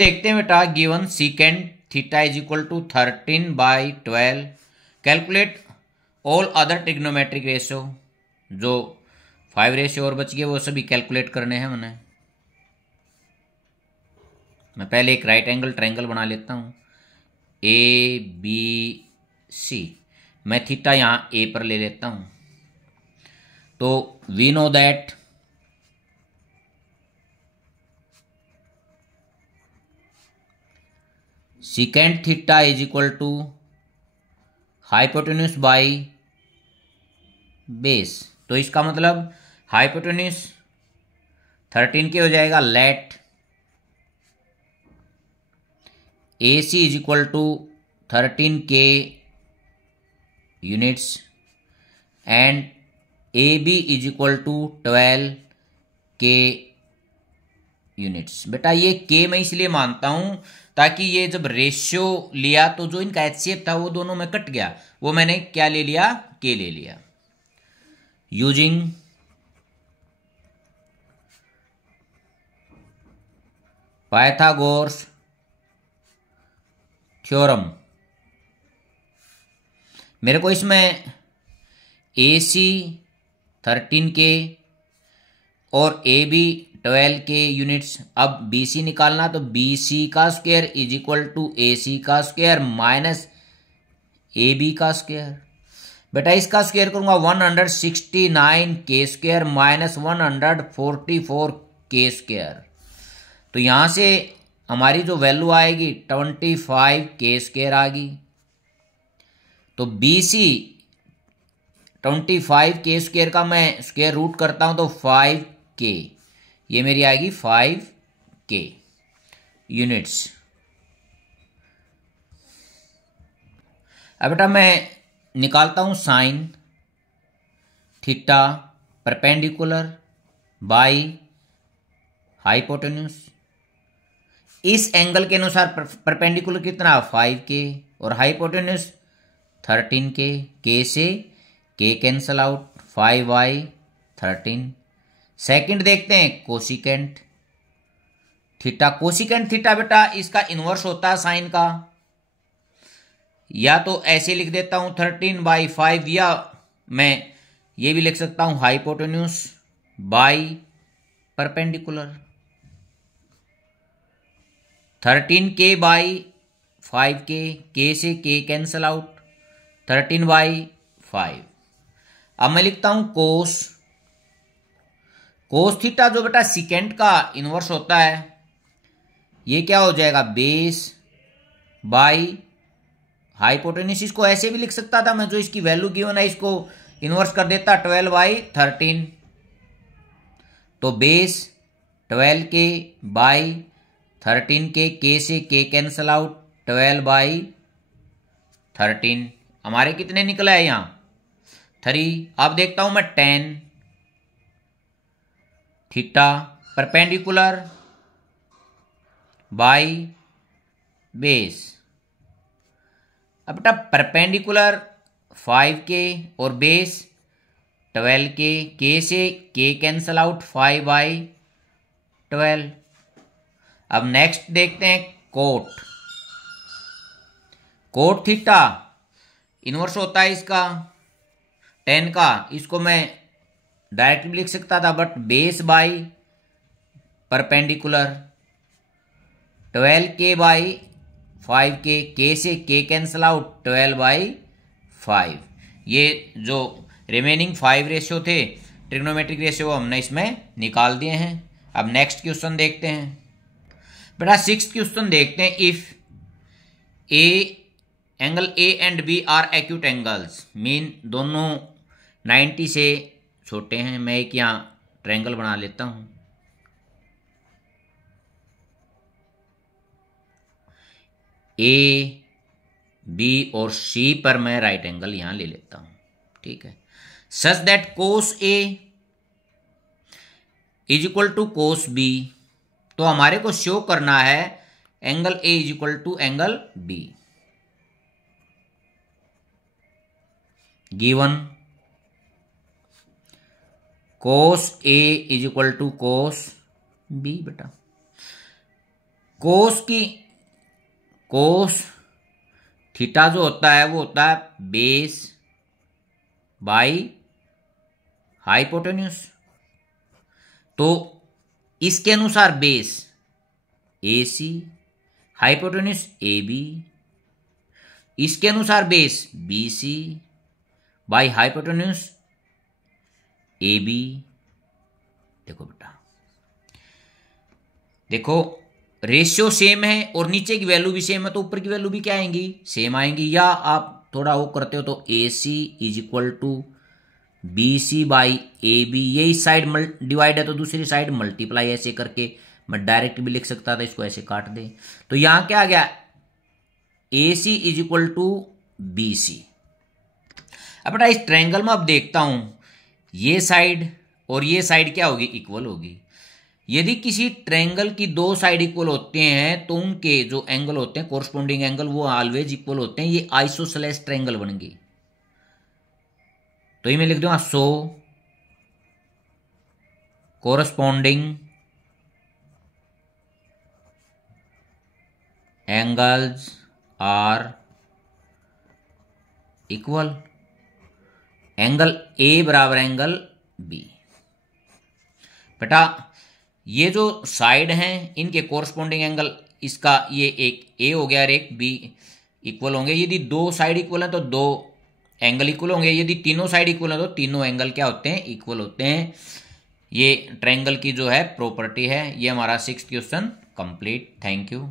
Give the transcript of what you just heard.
देखते हैं बेटा, given secant theta is equal to 13/12। Calculate all other trigonometric ratio. जो 5 रेशियो और बच गए वो सभी कैलकुलेट करने हैं मैंने। मैं पहले एक राइट एंगल ट्रायंगल बना लेता हूँ, ABC। मैं थीटा यहाँ ए पर ले लेता हूँ। तो we know that secant theta is equal to hypotenuse by base. तो इसका मतलब हाइपोटेन्यूस 13 के हो जाएगा। Let A C is equal to 13K units and A B is equal to 12K units. बेटा ये K मैं इसलिए मानता हूं ताकि ये जब रेशियो लिया तो जो इनका HCF था वो दोनों में कट गया, वो मैंने क्या ले लिया, K ले लिया। यूजिंग पाइथागोरस थ्योरम मेरे को इसमें AC 13K और AB 12K यूनिट्स। अब BC निकालना, तो BC का square is equal to AC का स्क्वायर माइनस AB का स्क्वायर। बेटा इसका स्क्वायर करूंगा 169K square minus 144K square. तो यहां से हमारी जो वैल्यू आएगी 25K स्क्वायर आ गई। तो BC 25K स्क्वायर का मैं स्क्वायर रूट करता हूं तो 5K, ये मेरी आएगी 5K यूनिट्स। अब बेटा मैं निकालता हूं sine theta perpendicular by hypotenuse. इस एंगल के अनुसार परपेंडिकुलर कितना 5K और हाइपोटेन्यूस 13K। K से K कैंसल आउट, 5/13। सेकंड देखते हैं कोसिकेंट थीटा। कोसिकेंट थीटा बेटा इसका इनवर्स होता है साइन का। या तो ऐसे लिख देता हूं 13/5, या मैं ये भी लिख सकता हूं hypotenuse by perpendicular. 13K by 5K, K से K कैंसल आउट, 13/5। अब मैं लिखता हूं कोस थीटा जो बेटा सिकेंट का इनवर्स होता है, ये क्या हो जाएगा बेस बाई हाइपोटेन्यूस। इसको ऐसे भी लिख सकता था मैं, जो इसकी वैल्यू गिवन है इसको इनवर्स कर देता 12/13। तो base 12K by 13K, K से K कैंसल आउट, 12/13। हमारे कितने निकला है यहां 3। अब देखता हूं मैं tan theta perpendicular by base. अब बेटा परपेंडिकुलर 5K और बेस 12K, K से K कैंसल आउट, 5/12। अब नेक्स्ट देखते हैं कोट थीटा इनवर्स होता है इसका tan का। इसको मैं डायरेक्टली लिख सकता था, but base by perpendicular 12K by 5K, K से K कैंसल आउट, 12/5। ये जो रिमेनिंग 5 रेशियो थे ट्रिग्नोमेट्रिक रेशियो हमने इसमें निकाल दिए हैं। अब नेक्स्ट क्वेश्चन देखते हैं बेटा। 6th क्वेश्चन देखते हैं। If angle A and B are acute angles, mean दोनों 90 से छोटे हैं। मैं एक यहाँ ट्रायंगल बना लेता हूं, A, B और C पर मैं राइट एंगल यहां ले लेता हूं, ठीक है। Such that cos A is equal to cos B। तो हमारे को शो करना है angle A is equal to angle B। Given cos A is equal to cos B। बेटा कोस थीटा जो होता है वो होता है बेस बाई हाइपोटेन्यूज। तो इसके अनुसार base A C, hypotenuse A B, इसके अनुसार base B C by hypotenuse A B. देखो बेटा, देखो रेशियो सेम है और नीचे की वैल्यू भी सेम है, तो ऊपर की वैल्यू भी क्या आएंगी, सेम आएंगी। या आप थोड़ा वो करते हो तो A C is equal to B C by A B, ये इस साइड डिवाइड है तो दूसरी साइड मल्टीप्लाई, ऐसे करके मैं डायरेक्ट भी लिख सकता था, इसको ऐसे काट दे। तो यहां क्या आ गया, A C is equal to B C. अब बेटा इस ट्रायंगल में अब देखता हूं, ये साइड और ये साइड क्या होगी, इक्वल होगी। यदि किसी ट्रायंगल की दो साइड इक्वल होते हैं तो उनके जो एंगल होते हैं, कोरस्पोंडिंग एंगल, वो ऑलवेज इक्वल होते हैं। ये आइसोसेलेस ट्रायंगल बन गई। तो ये मैं लिख दूंगा, so corresponding angles are equal, angle A बराबर एंगल बी। बेटा ये जो साइड हैं इनके कोरस्पोंडिंग एंगल, इसका ये एक ए हो गया और एक बी इक्वल होंगे। यदि दो साइड इक्वल हैं तो दो एंगल इक्वल होंगे। यदि तीनों साइड इक्वल हैं तो तीनों एंगल क्या होते हैं, इक्वल होते हैं। ये ट्रायंगल की जो है प्रॉपर्टी है। ये हमारा 6th question complete. Thank you.